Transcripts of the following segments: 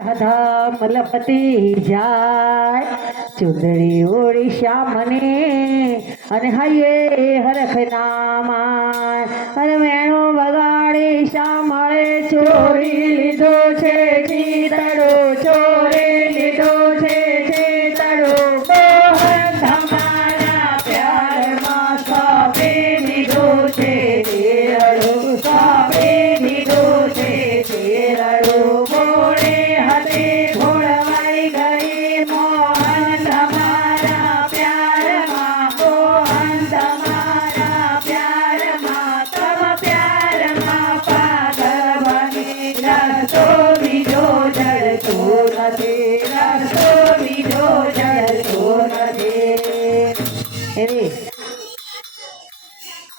મલપતિ જાય ચુંદડી ઓડિશા મને અને હૈયે હરખ નામાય અને મેણો બગાડી સાંભળે ચોરી લીધો છે ચીતડો ચોરી લીધો છે ચીતડો તમારા પ્યારમાં સાબી લીધો છે ચીરડો સાબી લીધો છે ચીરડો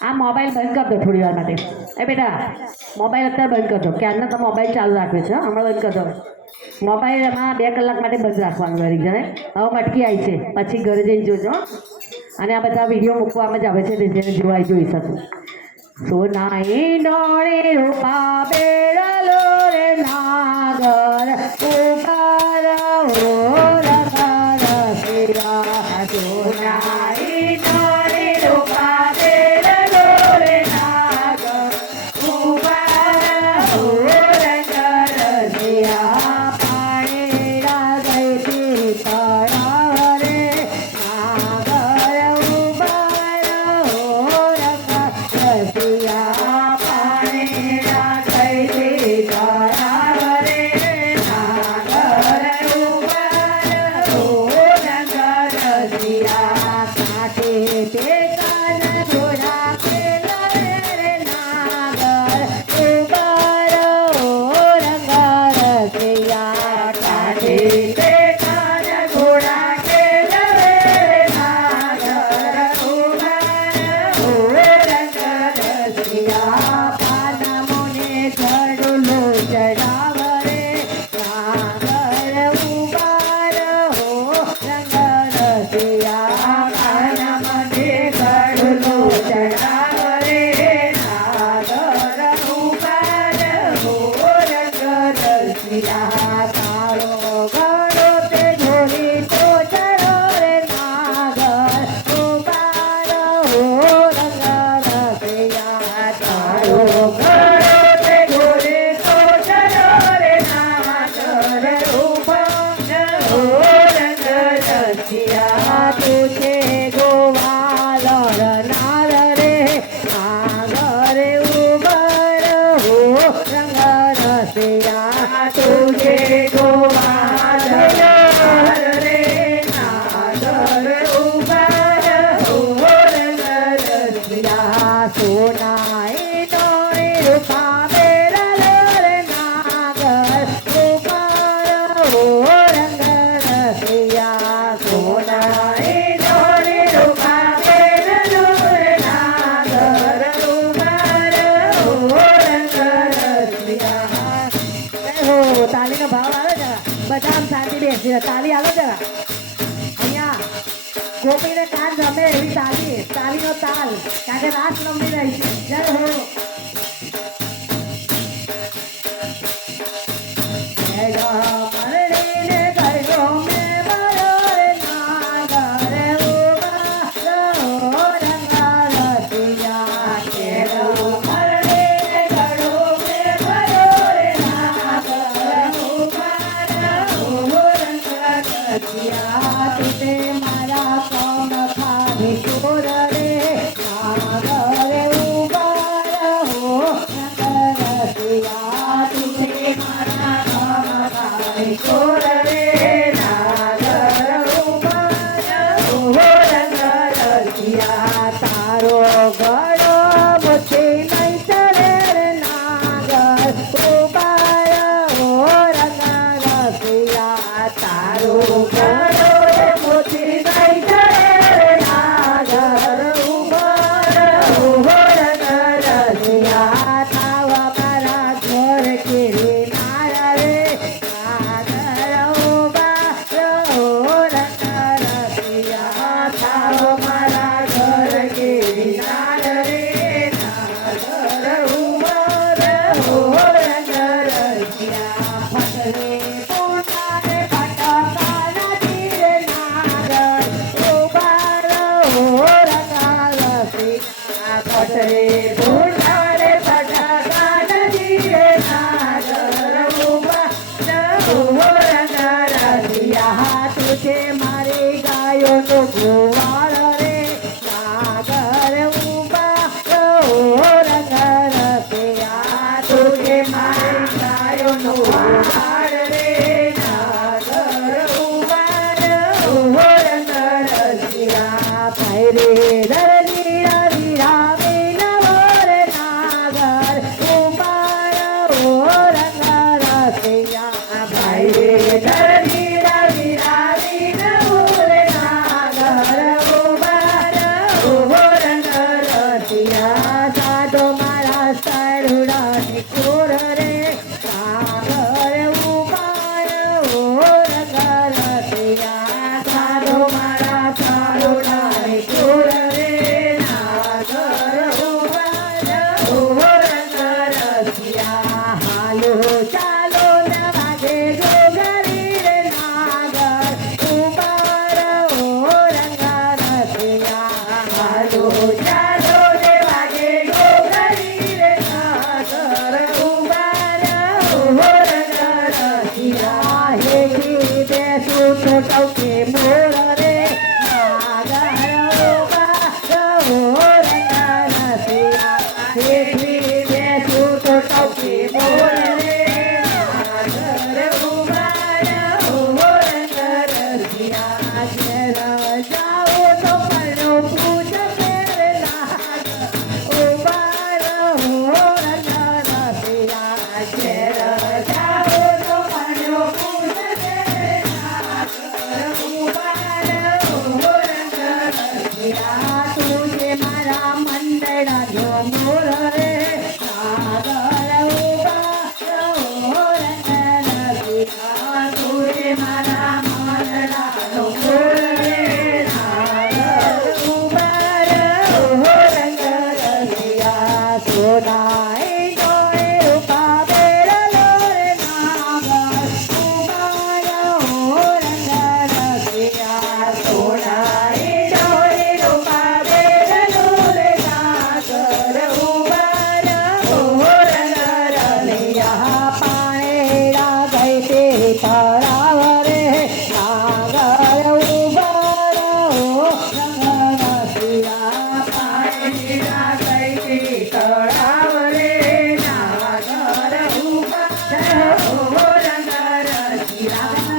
આ મોબાઈલ બંધ કર દો થોડી વાર માટે એ બેટા મોબાઈલ અત્યારે બંધ કરજો ક્યારનો તમે મોબાઈલ ચાલુ રાખ્યો છે હમણાં બંધ કરી દો મોબાઈલમાં 2 કલાક માટે બંધ રાખવાનું દરેક જણે હવે મટકી આવી છે પછી ઘરે જઈને જોજો અને આ બધા વિડીયો મૂકવામાં જ આવે છે જેને જોવાય જોઈ શકું સોનાઈ ડોળે રૂપા બેડલો રે નાગર ઉકાર હો રગર શિરા સોનાઈ ડોળે રૂપા બેડલો રે નાગર ઉકાર હો રગર શિરા પાણેડા ગઈ તળાવ રે નાગર ઉકાર હો રગર શિરા પાણેડા ગઈ તળાવ રે નાગર ઉકાર હો રગર શિરા કાઠે તે કાન ઘોડા પેલા રે નાગર ઉકાર હો રગર શિરા કાઠે તે કાન ઘોડા પેલા રે નાગર ઉકાર હો રગર શિરા પાના મોને ચડલો ચડાવ રે નાગર ઉકાર હો રગર શિરા પાના મોને ચડલો ચડાવ રે નાગર ઉકાર હો રગર શિરા તારો ગળો તે ઢોલી તો ચડો રે નાગર ઉકાર હો રગર શિરા તારો ગળો તે ઢોલી તો ચડો રે નાગર ઉકાર હો રગર શિરા તુછે ગોવાલ નાર રે નાગર ઉકાર હો રગર શિરા તુછે ગોવાલ નાર રે નાગર ઉકાર હો રગર શિરા સોનાઈ ડોળે રૂપા બેરલ રે નાગર ઉકાર હો રગર શિરા સોનાઈ ડોળે રૂપા બેરલ રે નાગર ઉકાર હો રગર શિરા હો તાલીનો ભાવ આવે જરા બધા આમ શાંતિ બેસી તાલી આલો જરા અહીંયા ગોપીને કાન ગમે એવી તાલીનો તાલ કારણ કે રાત લંબી રહી છે જય હો મરણીને ગયો મેં મારો રે નાગર ઉકાર હો રગર શિરા મરણીને ગયો મેં મારો રે નાગર ઉકાર હો રગર શિરા તુતે મારા કોમ ખાધી ચોર રે નાગર ઉકાર હો રગર શિરા તુતે મારા કોમ ખાધી ચોર રે નાગર ઉકાર હો રગર શિરા તારો ગળો મુઠી નહીં ચડે રે નાગર ઉકાર હો રગર શિરા તારો ગળો મુઠી નહીં ચડે રે નાગર ઉકાર હો રગર શિરા તાવા મારા ઘર કેરી નાર રે નાગર ધરતી રવિ રાવી નમૂરના ઘર ઉભા રહો રંગ રસિયા સાધો મારા સરુડાની કોર રે સાગર ઉભા રહો રંગ રસિયા સાધો મારા સરુડાની કોર રે નાગર ઉભા રહો રંગ રસિયા હાલો ચાલો ન વાગે ગોગરી રે નાગર ઉભા રહો રંગ રસિયા હાલો ચાલો ને વાગે ગોગરી રે નાગર ઉભા રહો રંગ રસિયા હે ગીતે સુત કૌકે મોર રે નાગર ઉભા રહો રંગ રસિયા હે ગીતે સુત કૌકે મોર રે નાગર ઉભા રહો રંગ રસિયા ઘેર જાઓ તો પરનો પૂછ ફેર નાગર ઉભા રહો રંગ રસિયા ઘેર જાઓ તો પરનો પૂછ ફેર નાગર ઉભા રહો રંગ રસિયા તુજે મારા મંડળા જો મોર રે નાગર ઉભા રહો રંગ રસિયા તુજે મારા મંડળા મોર રે નાગર ઉભા રહો રંગ રસિયા સોનાઈ જોઈ રૂપા બેરલો રે નાગર ઉભા રહો રંગ રસિયા સોનાઈ જોઈ રૂપા બેરલો રે નાગર ઉભા રહો રંગ રસિયા પાણેડા ગઈ તે તળાવ રે નાગર ઉભા રહો રંગ રસિયા પાણેડા ગઈ તે તળાવ રે નાગર ઉભા રહો રંગ રસિયા